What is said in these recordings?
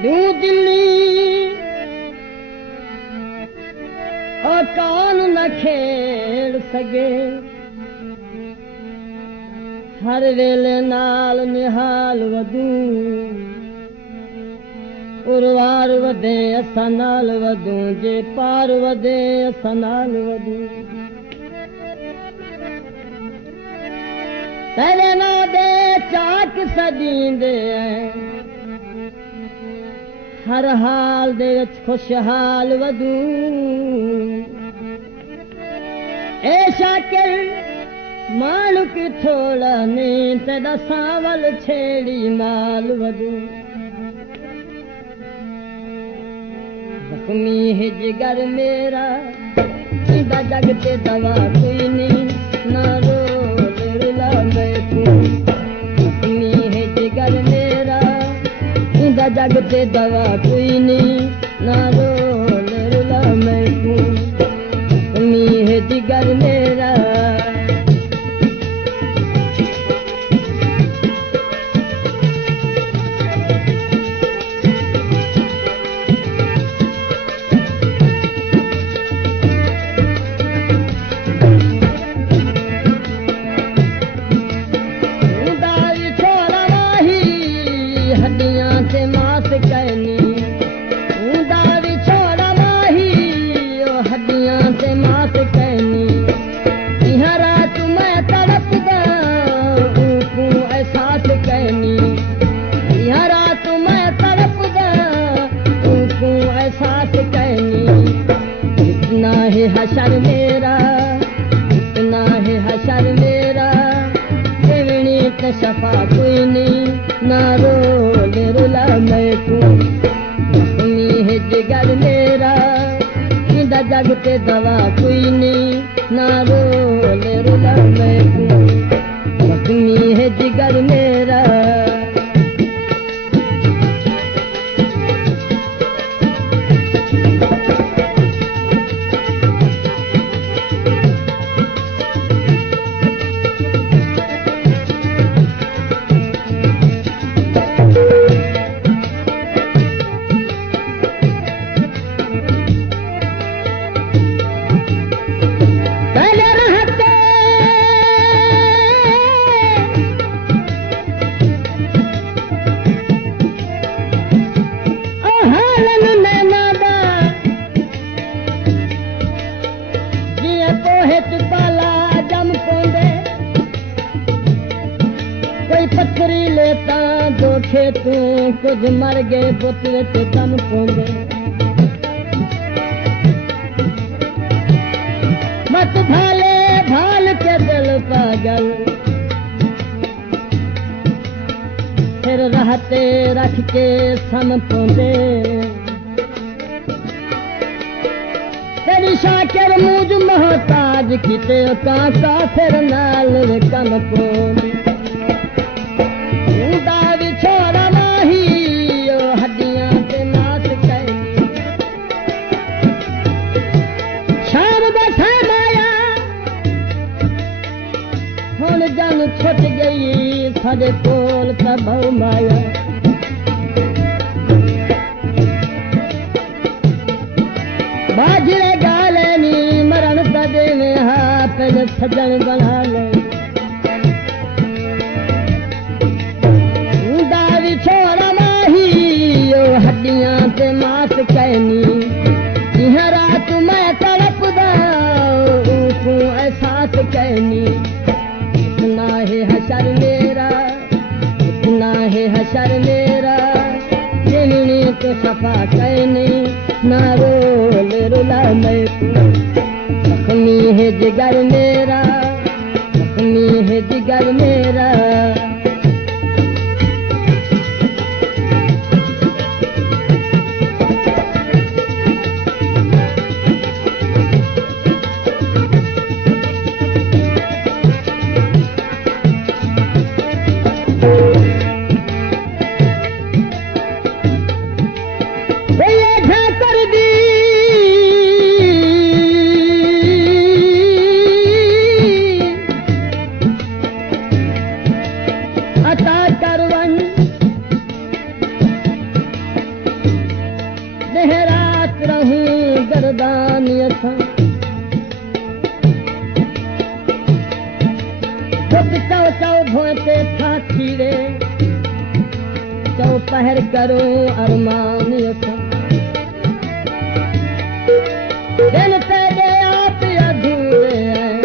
new Delhi और कौन न खेड़ सके हर वेले नाल निहाल वधू उरवार वधे असां नाल वधू जे पार वधे असां नाल वधू तेरे ना दे चाक सजींदे हर हाल दे विच खुशहाल वधू ए शाकिर मानुक थोड़ा ने तेरा सावल छेड़ी माल वधू जख्मी है जिगर मेरा सीधा जग ते दवा कोई नहीं ना रो रुला मैं तू जख्मी है जिगर मेरा सीधा जग ते दवा कोई नहीं ना रो रुला मैं तू जख्मी है जिगर मेरा हशर मेरा इतना है हशर मेरा देवनी ते शफा कोई नहीं ना रो रुला मैं तू जख्मी है जिगर मेरा सीधा जग ते दवा कोई नहीं ना रो रुला मैं तू जख्मी है जिगर मेरा कुछ मर गए पुत्र ते दम पोंदे मत भाले भाल के दिल पागल फिर रहते रख के सम पोंदे तेरी शाकिर मुझ मोहताज किते का फिर नाल कम पोंदे छुट गई साढ़े कोल प्रभु माया बाजरे गाले नी मरण तदे में हाथ सजन बना ले दावी छोड़ा माही यो हड्डियां ते मास कहनी यह रात मैं तड़पदा तू एहसास कहनी हशर मेरा इतना है हशर मेरा जिन्हें तो सफा कहने ना रो रुला मैं तू जख्मी है जिगर मेरा जख्मी है जिगर मेरा होते था थीरे चौपहर करो अरमान दिन तेरे आप अधूरे हैं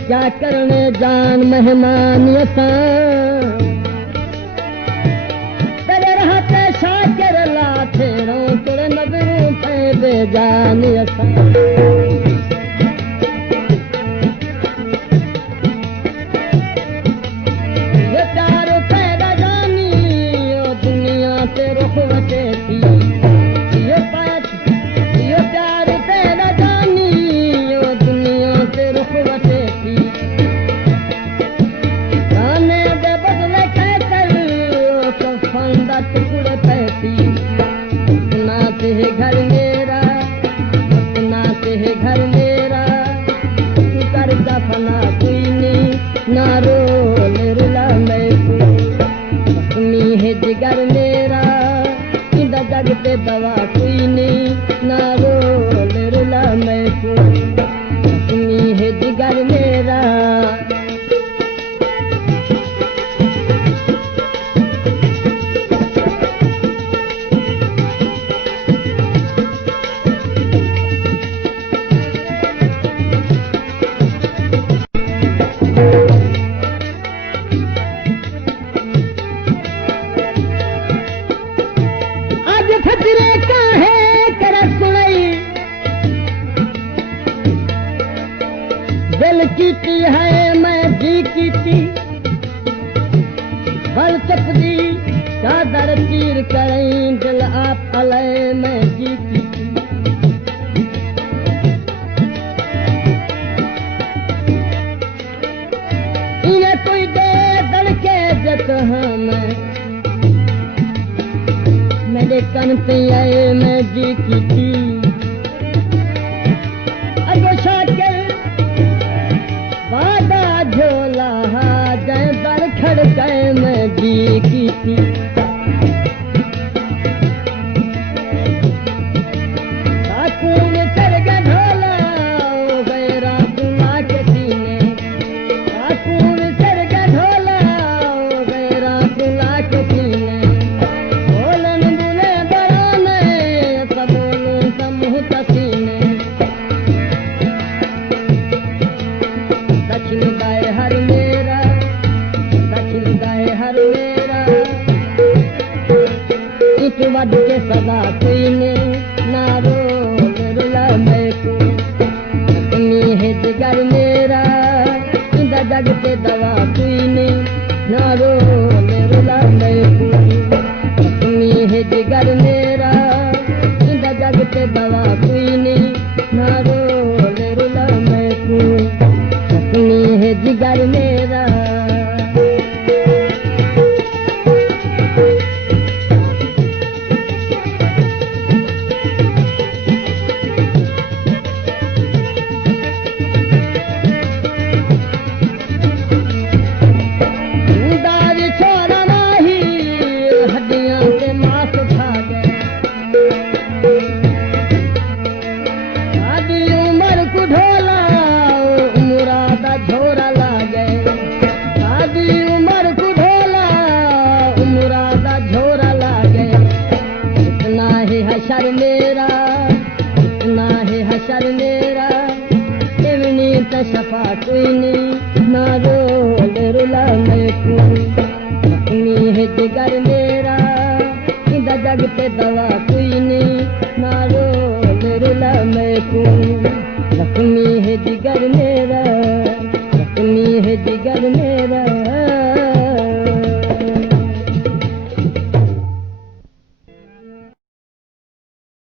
क्या करने जान मेहमान तेरे रहते शाकिर लाथे रो तेरे नजरों पे बेजान दवा कोई नहीं ना रोल रुला मैं अपनी है जिगर मेरा दिल कीती है मैं जी कीती बल चपदी चादर चीर करें दिल आप अलय मैं जी कीती इन्हें कोई दे दड़के जत मेरे कन पे आए मैं जी कीती अगो शाकिर झोला जय दर खड़काए मैं जी कीती साकून चढ़ गया ढोला हो गए रातुला के सीने साकून चढ़ गया ढोला हो गए रातुला के सीने बोलन बुले बराने सब बोलूं समूह तसीने दक्षिण गाए हर मेरा दक्षिण गाए हर मेरा इस वद के सदा कोई ने ना रोल रुला मैं तू अपनी है जिगर मेरा इंदा जग के दवा कोई ने ना रोल रुला मैं तू अपनी है जिगर मेरा इंदा जग के दवा कोई ने ना रोल रुला मैं तू अपनी है जिगर मेरा छोड़ा नहीं हड्डियां से मांस खा गए आदि उम्र को ढोला मुरादा झोरा ला गए आदि उम्र को ढोला मुरादा झोरा ला गए इतना ही हशर मेरा इतना ही हशर मेरा इवनी तशफा कोई नहीं ना रोल रुला मैं तू अपनी है जिगर मेरा इंदा जग पे दवा